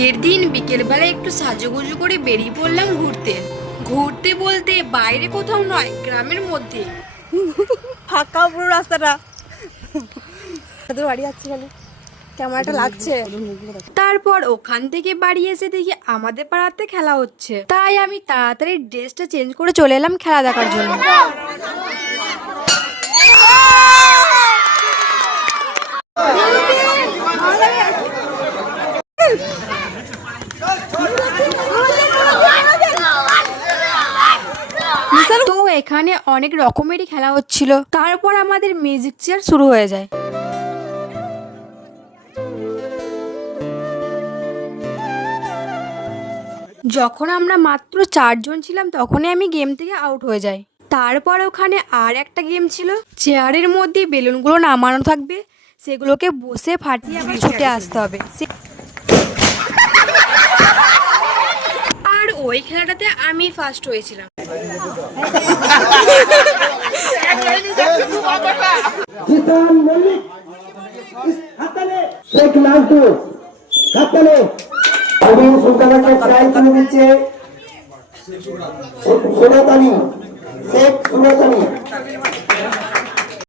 ঈদের দিন বিকেলবেলা একটু সাজুগুজু করে বেরিয়ে পড়লাম ঘুরতে। ঘুরতে বলতে বাইরে কোথাও নয়, গ্রামের মধ্যে। ফাঁকা পুরো রাস্তাটা। তোদের বাড়ি যাচ্ছি বলে কেমন একটা লাগছে। তারপর ওখান থেকে বাড়ি এসে দেখি আমাদের পাড়াতে খেলা হচ্ছে, তাই আমি তাড়াতাড়ি ড্রেসটা চেঞ্জ করে চলে এলাম খেলা দেখার জন্য। তো এখানে অনেক রকমেরই খেলা হচ্ছিল। তারপর আমাদের মিউজিক চেয়ার শুরু হয়ে যায়। যখন আমরা মাত্র 4 জন ছিলাম তখনই আমি গেম থেকে আউট হয়ে যাই। তারপর ওখানে আর একটা গেম ছিল, চেয়ারের মধ্যে বেলুনগুলো নামানো থাকবে, সেগুলোকে বসে ফাটিয়ে আবার ছুটে আসতে হবে। আর ওই খেলাটাতে আমি ফার্স্ট হয়েছিলাম। সোনাতানি শেখ সোনাতানি।